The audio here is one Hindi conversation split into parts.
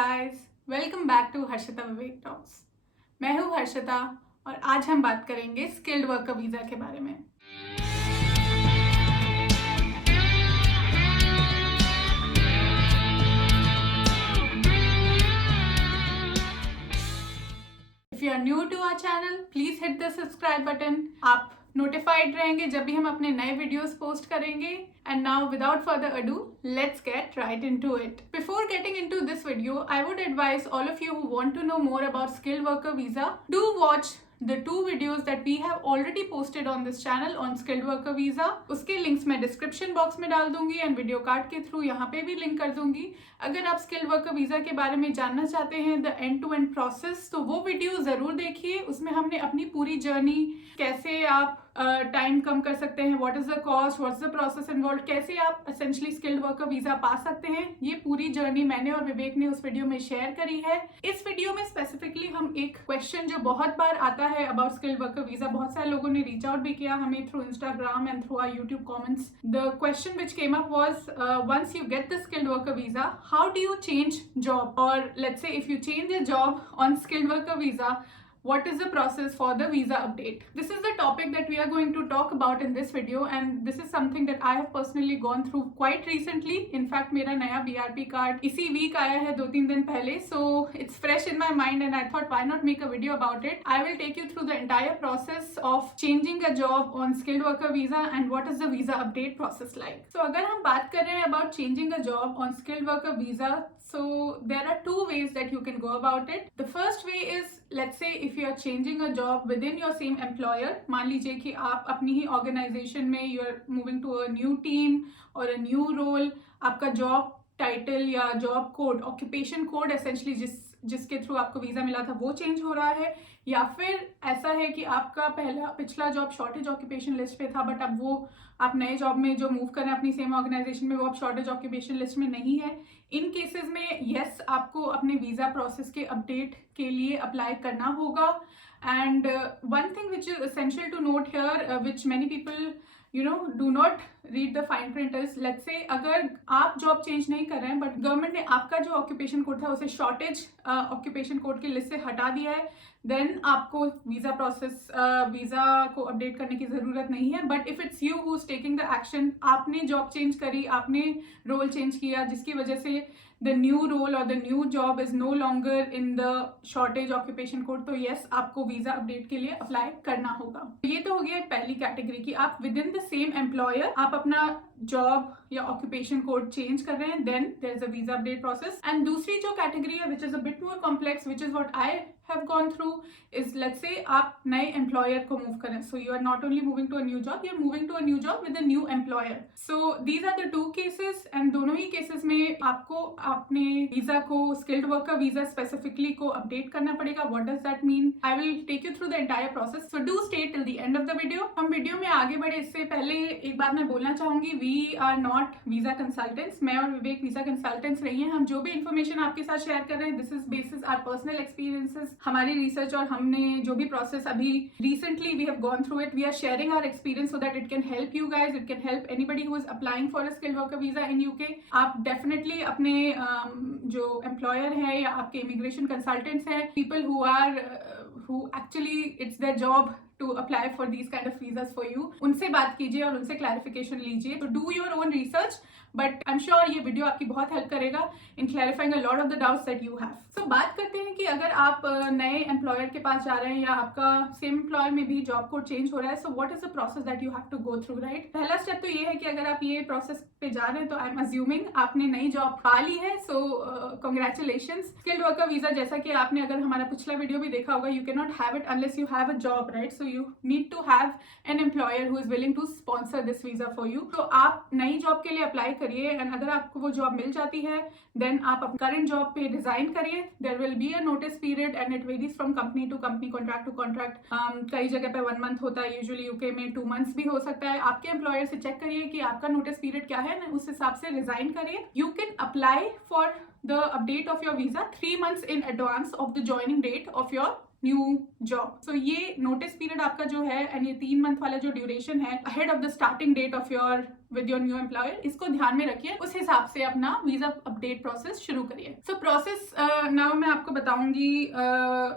Guys, welcome back to Harshita Vivek talks. मैं हूँ हर्षिता और आज हम बात करेंगे स्किल्ड वर्कर वीज़ा के बारे में। If you are new to our channel, please hit the subscribe button. आप नोटिफाइड रहेंगे जब भी हम अपने नए वीडियोस पोस्ट करेंगे। And now, without further ado, let's get right into it. Before getting into this video, I would advise all of you who want to know more about skilled worker visa, do watch the 2 videos that we have already posted on this channel on skilled worker visa. उसके लिंक्स मैं डिस्क्रिप्शन बॉक्स में डाल दूंगी एंड वीडियो कार्ड के थ्रू यहाँ पे भी लिंक कर दूंगी। अगर आप स्किल्ड वर्कर वीजा के बारे में जानना चाहते हैं the end to end process, तो वो वीडियो जरूर देखिए। उसमें हमने अपनी पूरी जर्नी, कैसे आप टाइम कम कर सकते हैं, what is the cost, what is the process involve, कैसे आप एसेंशियली स्किल्ड वर्कर वीजा पा सकते हैं, ये पूरी जर्नी मैंने और विवेक ने उस वीडियो में शेयर करी है। इस वीडियो में स्पेसिफिकली हम एक क्वेश्चन जो बहुत बार आता है अबाउट स्किल्ड वर्कर वीजा, बहुत सारे लोगों ने रीच आउट भी किया हमें through Instagram and through our YouTube comments. The question which came up was, once you get the skilled worker visa, how do you change job, और let's say if you change a job on skilled worker visa, what is the process for the visa update? This is the topic that we are going to talk about in this video, and this is something that I have personally gone through quite recently. In fact, मेरा नया BRP कार्ड इसी वीक आया है 2-3 दिन पहले, so it's fresh in my mind and I thought why not make a video about it. I will take you through the entire process of changing a job on skilled worker visa and what is the visa update process like. So अगर हम बात कर रहे हैं about changing a job on skilled worker visa, so there are 2 ways that you can go about it. The first way is, let's say if you are changing a job within your same employer, मान लीजिए कि आप अपनी ही ऑर्गेनाइजेशन में you are moving to a new team or a new role, आपका जॉब टाइटल या job code, occupation code essentially जिसके थ्रू आपको वीजा मिला था वो चेंज हो रहा है, या फिर ऐसा है कि आपका पिछला जॉब शॉर्टेज ऑक्यूपेशन लिस्ट पे था बट अब वो आप नए जॉब में जो मूव कर रहे हैं अपनी सेम ऑर्गेनाइजेशन में, वो अब शॉर्टेज ऑक्यूपेशन लिस्ट में नहीं है। इन केसेस में यस, आपको अपने वीजा प्रोसेस के अपडेट के लिए अप्लाई करना होगा। And one thing which is essential to note here, which many people do not read the fine print is, let's say अगर आप जॉब चेंज नहीं कर रहे हैं बट गवर्नमेंट ने आपका जो ऑक्यूपेशन कोड था उसे शॉर्टेज ऑक्यूपेशन कोड की लिस्ट से हटा दिया है, देन आपको वीजा प्रोसेस वीजा को अपडेट करने की जरूरत नहीं है। But if it's you who is taking the action, आपने जॉब चेंज करी, आपने रोल चेंज किया जिसकी वजह से the new role or the new job is no longer in the shortage occupation code, तो yes, आपको वीजा अपडेट के लिए अप्लाई करना होगा। ये तो हो गया पहली कैटेगरी कि आप with in the same employer आप अपना जॉब या ऑक्यूपेशन कोड चेंज कर रहे हैं, then there is a visa update process. And दूसरी जो कैटेगरी है which is a bit more complex, which is what I have gone through, is let's say आप नए एम्प्लॉयर को मूव करें, so you are not only moving to a new job, you are moving to a new job with a new employer. So these are the 2 cases, and दोनों ही केसेस में आपको अपने वीजा को, स्किल्ड वर्कर वीजा स्पेसिफिकली को अपडेट करना पड़ेगा। What does that mean? I will take you through the entire process, so do stay till the end of the video. हम वीडियो में आगे बढ़े इससे पहले एक बात मैं बोलना चाहूंगी, we are not visa consultants। मैं और विवेक वीजा कंसल्टेंट्स नहीं है। हम जो भी इंफॉर्मेशन आपके साथ शेयर कर रहे हैं, this is basis our personal experiences, हमारी रिसर्च और हमने जो भी प्रोसेस अभी recently we have gone through it, we are sharing our experience so that it can help you guys, it can help anybody who is applying for a skilled worker visa in UK. आप डेफिनेटली अपने जो एम्प्लॉयर है या आपके इमिग्रेशन कंसल्टेंट्स हैं, people who actually it's their job to apply for these kind of visas for you, उनसे बात कीजिए और उनसे क्लैरिफिकेशन लीजिए। तो do your own research, but I'm sure ये वीडियो आपकी बहुत हेल्प करेगा in clarifying a lot of the doubts that you have. So बात करते हैं कि अगर आप नए एम्प्लॉयर के पास जा रहे हैं या आपका सेम एम्प्लॉयर में भी जॉब कोड चेंज हो रहा है, so what is the process that you have to go through, right? पहला स्टेप तो ये है कि अगर आप ये प्रोसेस पे जा रहे हैं तो आई एम अज्यूमिंग आपने नई जॉब पा ली है, so congratulations। Skilled worker visa, जैसा कि आपने अगर हमारा पिछला वीडियो भी देखा होगा, you cannot have it unless you have a job, right? So you need to have an employer who is willing to sponsor this visa for you. तो आप नई जॉब के लिए अप्लाई करिए, एंड अगर आपको वो जॉब मिल जाती है देन आप अपने करंट जॉब पे रिजाइन करिए। There will be a notice period and it varies from company to company, contract to contract. कई जगह पे 1 मंथ होता है, यूजुअली यूके में 2 मंथ्स भी हो सकता है। आपके एम्प्लॉयर से चेक करिए कि आपका नोटिस पीरियड क्या है, उस हिसाब से रिजाइन करिए। You can apply for the update of your visa 3 months in advance of the joining date of your new job. So ये नोटिस पीरियड आपका जो है एंड ये 3 मंथ वाला जो ड्यूरेशन है ahead of the starting date of your with your new employer, इसको ध्यान में रखिए, उस हिसाब से अपना वीजा अपडेट प्रोसेस शुरू करिए। सो प्रोसेस नाउ मैं आपको बताऊंगी,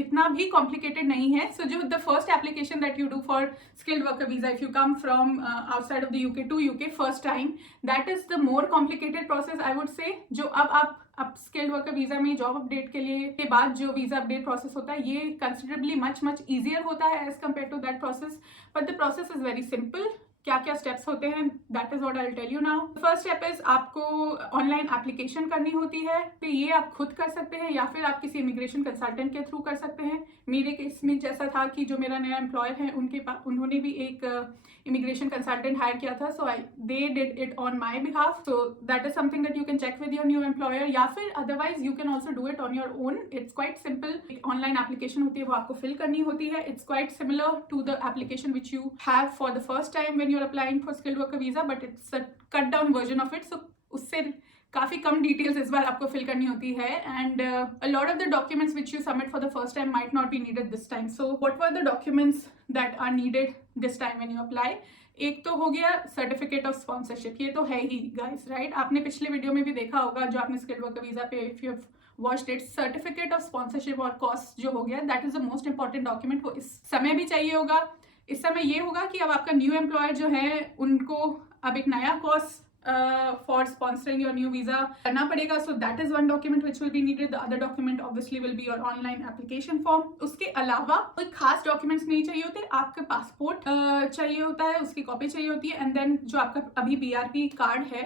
इतना भी कॉम्प्लिकेटेड नहीं है। सो जो the first application that you do for skilled worker visa if you come from outside of the UK to UK first time, that is the more complicated process I would say. जो अब स्किल्ड वर्कर वीजा में जॉब अपडेट के लिए के बाद जो वीजा अपडेट प्रोसेस होता है ये कंसिडरेबली मच ईजियर होता है as compare to that process, but the process is very simple. क्या क्या स्टेप्स होते हैं that is what I will tell you now. First step is आपको ऑनलाइन एप्लीकेशन करनी होती है, तो ये आप खुद कर सकते हैं या फिर आप किसी इमिग्रेशन कंसल्टेंट के थ्रू कर सकते हैं। मेरे केस में जैसा था कि जो मेरा नया एम्प्लॉयर है उन्होंने भी एक इमिग्रेशन कंसल्टेंट हायर किया था, so they did it on my behalf, so that is something that you can check with your new employer, या फिर otherwise you can also do it on your own. It's quite simple. Online application होती है वो आपको फिल करनी होती है। It's quite similar to the application which you have for the first time when you are applying for skilled worker visa, but it's a cut down version of it. So उससे काफी कम डिटेल्स इस बार आपको फिल करनी होती है, and a lot of the documents which you submit for the first time might not be needed this time. So what were the documents that are needed this time when you apply? एक तो हो गया सर्टिफिकेट ऑफ स्पॉन्सरशिप, ये तो है ही गाइस, राइट? आपने पिछले वीडियो में भी देखा होगा जो आपने स्किल्ड वर्कर वीजा पे if you have watched it, certificate of sponsorship और कॉस्ट जो हो गया that is the most important document. वो इस समय भी चाहिए होगा। इस समय ये होगा कि अब आपका न्यू एम्प्लॉयर जो है उनको अब एक नया cost for sponsoring your new visa करना पड़ेगा। सो that is one document which will be needed. The other document obviously will be your online application form. उसके अलावा कोई खास डॉक्यूमेंट्स नहीं चाहिए होते, आपका पासपोर्ट चाहिए होता है, उसकी कॉपी चाहिए होती है, एंड देन जो आपका अभी BRP कार्ड है,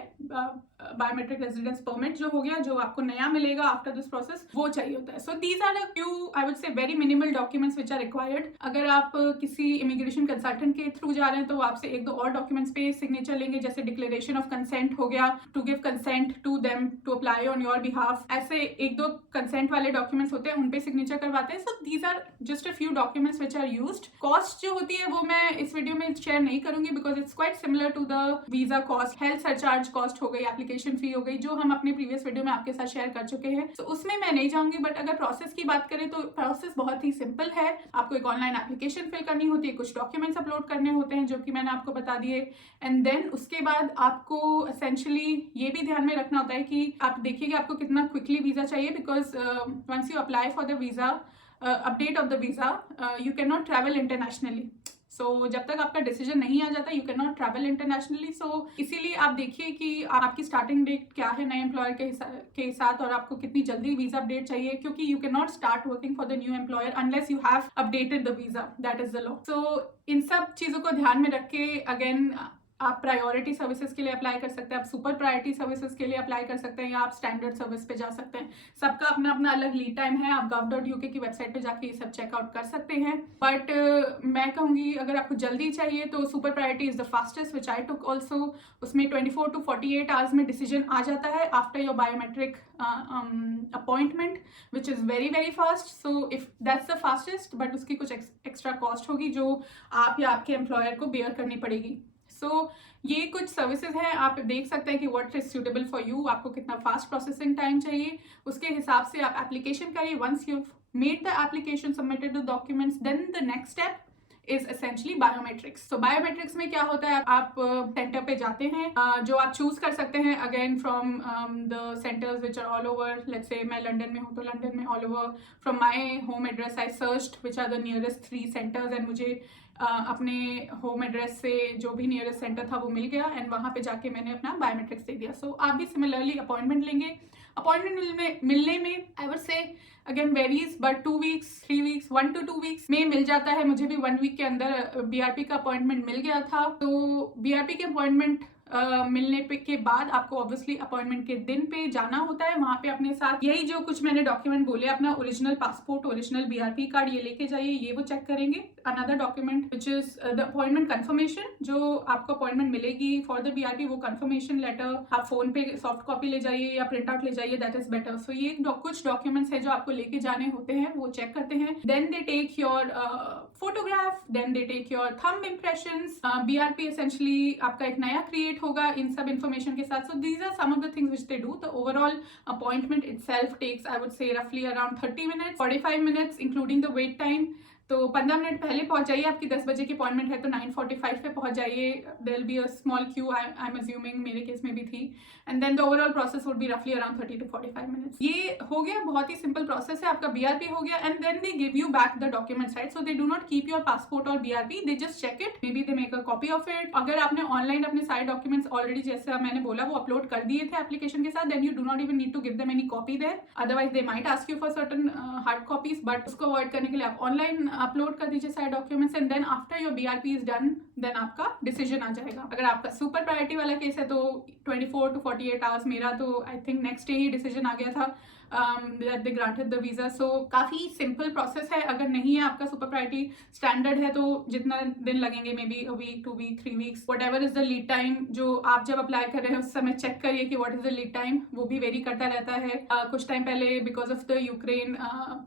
बायोमेट्रिक रेजिडेंस परमिट जो हो गया, जो आपको नया मिलेगा आफ्टर दिस प्रोसेस, वो चाहिए होता है। So these are few I would say very minimal documents which are required. अगर आप किसी इमिग्रेशन कंसल्टेंट के थ्रू जा रहे हैं तो वो आपसे 1-2 और डॉक्यूमेंट्स पे सिग्नेचर लेंगे, जैसे डिक्लेरेशन ऑफ कंसेंट हो गया, to give consent to them to apply on your behalf. ऐसे 1-2 कंसेंट वाले डॉक्यूमेंट्स होते हैं, उन पे सिग्नेचर करवाते हैं। So these are just a few documents which are used. Cost जो होती है वो मैं इस वीडियो में शेयर नहीं करूंगी because it's quite similar to the visa cost. Health surcharge cost हो गई, एप्लीकेशन फी हो गई, जो हम अपने प्रीवियस वीडियो में आपके साथ शेयर कर चुके हैं, तो उसमें मैं नहीं जाऊंगी। बट अगर प्रोसेस की बात करें तो प्रोसेस बहुत ही सिंपल है। आपको एक ऑनलाइन एप्लीकेशन फिल करनी होती है, कुछ डॉक्यूमेंट्स अपलोड करने होते हैं जो कि मैंने आपको बता दिए, एंड देन उसके बाद आपको एसेंशियली ये भी ध्यान में रखना होता है कि आप देखिएगा आपको कितना क्विकली वीजा चाहिए, because once you apply for the visa update of the visa you can not travel internationally. So जब तक आपका डिसीजन नहीं आ जाता you can not travel internationally. So इसीलिए आप देखिए कि आपकी स्टार्टिंग डेट क्या है नए एम्प्लॉयर के साथ, और आपको कितनी जल्दी वीजा अपडेट चाहिए, क्योंकि you can not start working for the new employer unless you have updated the visa, that is the law. So इन सब चीज़ों को ध्यान में रख के अगेन आप प्रायोरिटी सर्विसेज के लिए अप्लाई कर सकते हैं, आप सुपर प्रायोरिटी सर्विसेज के लिए अप्लाई कर सकते हैं, या आप स्टैंडर्ड सर्विस पे जा सकते हैं। सबका अपना अपना अलग लीड टाइम है। आप gov.uk की वेबसाइट पे जाके ये सब चेकआउट कर सकते हैं। बट मैं कहूँगी अगर आपको जल्दी चाहिए तो super priority is the fastest which I took also. उसमें 24 to 48 आवर्स में डिसीजन आ जाता है after your biometric appointment, which is very very fast. So if that's the fastest, but उसकी कुछ एक्स्ट्रा कॉस्ट होगी जो आप या आपके एम्प्लॉयर को बेयर करनी पड़ेगी। सो ये कुछ सर्विसेज हैं, आप देख सकते हैं कि what is suitable for you, आपको कितना फास्ट प्रोसेसिंग टाइम चाहिए, उसके हिसाब से आप एप्लीकेशन करिए। Once you made the application, submitted the documents, then the next step is essentially biometrics. तो बायोमेट्रिक्स में क्या होता है, आप सेंटर पे जाते हैं जो आप चूज कर सकते हैं again from the centres which are all over. Let's say मैं लंदन में हूँ तो लंदन में all over from my home address I searched which are the nearest 3 centres, and मुझे अपने होम एड्रेस से जो भी नियरेस्ट सेंटर था वो मिल गया, एंड वहाँ पे जाके मैंने अपना बायोमेट्रिक्स दे दिया। सो आप भी सिमिलरली अपॉइंटमेंट लेंगे। अपॉइंटमेंट मिलने में आई वुड से again varies, but 2 weeks 3 weeks 1 to 2 weeks में मिल जाता है। मुझे भी 1 week के अंदर BRP का अपॉइंटमेंट मिल गया था। तो BRP के अपॉइंटमेंट मिलने के बाद आपको ऑब्वियसली अपॉइंटमेंट के दिन पे जाना होता है। वहाँ पे अपने साथ यही जो कुछ मैंने डॉक्यूमेंट बोले, अपना original passport, original BRP card ये लेके जाइए, ये वो चेक करेंगे। another document which is the appointment confirmation. जो आपको अपॉइंटमेंट मिलेगी फॉर द BRP, वो confirmation letter आप फोन पे सॉफ्ट कॉपी ले जाइए या प्रिंट आउट ले जाइए, दैट इज बेटर. सो ये कुछ डॉक्यूमेंट्स है जो आपको लेके जाने होते हैं, वो चेक करते हैं. Then they take your photograph, then they take your thumb impressions. BRP essentially आपका एक नया क्रिएट होगा इन सब इन्फॉर्मेशन के साथ. So these are some of the things which they do. The overall appointment itself takes, I would say, roughly around 30 minutes, 45 minutes including the wait time. तो 15 मिनट पहले पहुंच जाइए. आपकी 10 बजे की अपॉइंटमेंट है तो 9:45 पे पहुंच जाइए. There will be a small queue, I am assuming, मेरे केस में भी थी. And then the overall process would be रफली अराउंड 30 to 45 मिनट्स. ये हो गया, बहुत ही सिंपल प्रोसेस है. आपका BRP हो गया. And then they give you back the documents, right. So they do not keep your passport और BRP, they just check it. Maybe they make a copy of it. अगर आपने ऑनलाइन अपने सारे डॉक्यूमेंट्स ऑलरेडी, जैसा मैंने बोला, वो अपलोड कर दिए थे एप्लीकेशन के साथ, then you do not even need to give them any copy there. Otherwise they might ask you for certain hard copies, but उसको अवॉइड करने के लिए आप ऑनलाइन अपलोड कर दीजिए सारे documents. And then after your BRP is done, then आपका डिसीजन आ जाएगा. अगर आपका सुपर प्रायोरिटी वाला केस है तो 24 to 48 आवर्स. मेरा तो आई थिंक नेक्स्ट डे ही डिसीजन आ गया था that they granted the visa. So काफी सिंपल प्रोसेस है. अगर नहीं है आपका सुपर प्रायोरिटी, स्टैंडर्ड है, तो जितना दिन लगेंगे, maybe a week, 2 week, 3 weeks, whatever is the lead time. जो आप जब अप्लाई कर रहे हैं उस समय चेक करिए कि what is the lead time. वो भी वेरी करता रहता है. कुछ टाइम पहले because of the Ukraine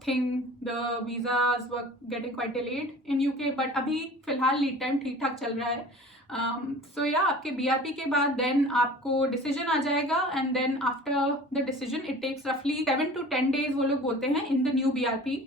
thing, the visas were getting quite delayed in UK, but अभी फिलहाल लीड टाइम ठीक ठाक चल रहा है. सो या आपके BRP के बाद देन आपको डिसीजन आ जाएगा. And then after the decision it takes रफली 7 to 10 days, वो लोग बोलते हैं, in the new BRP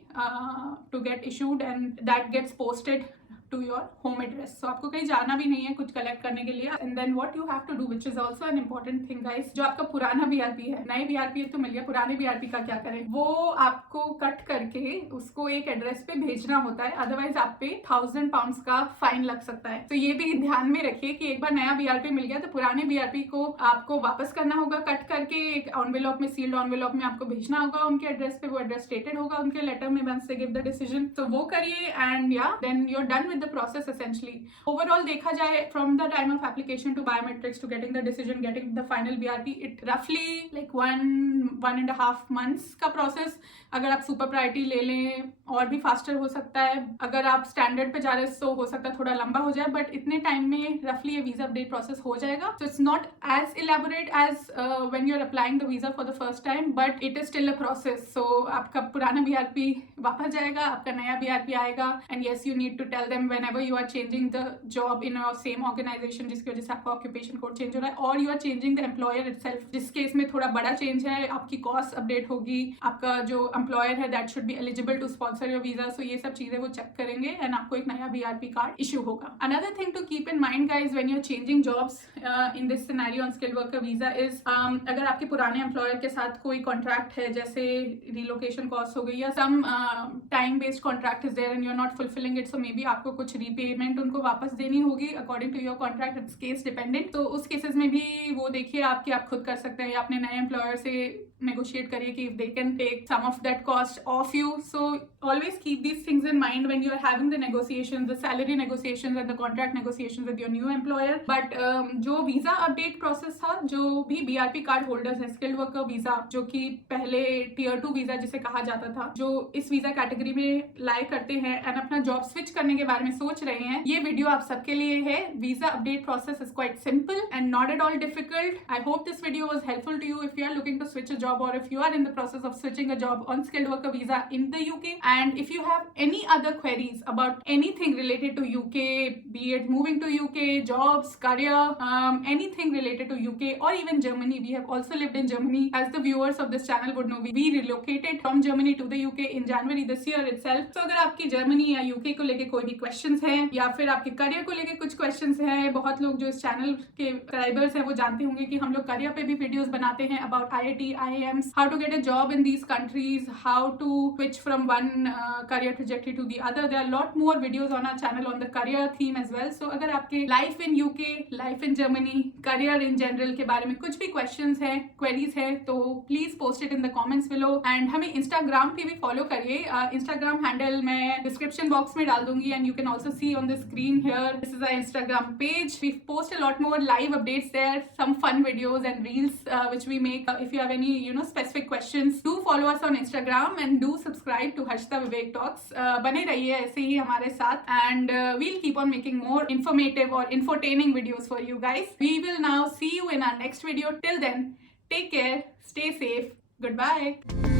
to get issued, and that gets posted to your home address. So आपको कहीं जाना भी नहीं है कुछ कलेक्ट करने के लिए. And then what you have to do, which is also an important thing guys, जो आपका पुराना BRP है, नए BRP तो मिल गया, पुराने BRP का क्या करें, वो आपको कट करके उसको एक एड्रेस पे भेजना होता है. अदरवाइज आप पे 1000 pounds का फाइन लग सकता है. तो ये भी ध्यान में रखिए कि एक बार नया BRP मिल गया तो पुराने BRP को आपको वापस करना होगा, कट करके एक एनवेलप में, सील्ड एनवेलप में आपको भेजना होगा उनके एड्रेस पे. वो एड्रेस स्टेटेड होगा उनके लेटर में once they give the decision. तो वो करिए एंड या then you are done with the process essentially. Overall देखा जाए from the time of application to biometrics to getting the decision, getting the final BRP, it roughly like 1.5 months का process. अगर आप सुपर प्रायोरिटी ले लें और भी फास्टर हो सकता है. अगर आप स्टैंडर्ड पे जा रहे हैं तो हो सकता है थोड़ा लंबा हो जाए, बट इतने टाइम में रफली ये वीजा अपडेट प्रोसेस हो जाएगा. So it's not as elaborate as when you're applying the visa for the first time, but it is still a process. So आपका पुराना BRP वापस जाएगा, आपका नया BRP आएगा. And yes, you need to tell them whenever you are changing the job in your same organization, जिसकी वजह से आपका ऑक्यूपेशन कोड चेंज हो रहा है, और you are changing the employer itself, जिस केस में थोड़ा बड़ा चेंज है, आपकी कॉस्ट अपडेट होगी, आपका जो एम्प्लॉयर है that should be eligible to sponsor your visa. So ये सब चीजें वो चेक करेंगे एंड आपको एक नया BRP कार्ड इशू होगा. Another thing to keep in mind guys when you are changing jobs in this scenario on skilled worker visa is, अगर आपके पुराने एम्प्लॉयर के साथ कोई कॉन्ट्रैक्ट है, जैसे रिलोकेशन कॉस्ट हो गई या some time based contract is there and you are not fulfilling it, so maybe आपको कुछ रीपेमेंट उनको वापस देनी होगी according to your contract. It's case dependent. तो उस केसेस में भी वो देखिए आप खुद कर सकते हैं या अपने नए एम्प्लॉयर से negotiate करिए कि if they can take some of that cost off you. So always keep these things in mind when you are having the negotiations, the salary negotiations and the contract negotiations with your new employer. But जो visa update process था, जो भी BRP कार्ड होल्डर्स हैं, स्किल्ड वर्कर वीजा, जो कि पहले Tier 2 वीजा जिसे कहा जाता था, जो इस वीजा कैटेगरी में लाई करते हैं एंड अपना जॉब स्विच करने के बारे में सोच रहे हैं, ये वीडियो आप सबके लिए है. Visa update process is quite simple and not at all difficult. I hope this video was helpful to you if you are looking to switch a job or if you are in the process of switching a job on skilled worker visa in the UK. And if you have any other queries about anything related to UK, be it moving to UK, jobs, career, anything related to UK or even Germany, we have also lived in Germany, as the viewers of this channel would know, we relocated from Germany to the UK in January this year itself. So अगर आपकी जर्मनी या UK को लेके कोई भी questions हैं या फिर आपके करियर को लेके कुछ questions हैं, बहुत लोग जो इस चैनल के सब्सक्राइबर्स हैं वो जानते होंगे कि हम लोग करियर पे भी वीडियोस बनाते हैं about IIT, IIMs, how to get a job in these countries, how to switch from one career trajectory to the other. There are a lot more videos on our channel on the career theme as well. So अगर आपके life in UK, life in Germany, career in general के बारे में कुछ भी questions हैं, queries हैं, तो please post it in the comments below. And हमें Instagram पे भी follow करिए. Instagram handle मैं description box में डाल दूंगी and you can also see on the screen here. This is our Instagram page. We post a lot more live updates there, some fun videos and reels which we make. If you have any specific questions. Do follow us on Instagram and do subscribe to Harshita Vivek Talks. बने रहिए ऐसे ही हमारे साथ, and we'll keep on making more informative or infotaining videos for you guys. We will now see you in our next video. Till then, take care, stay safe, goodbye.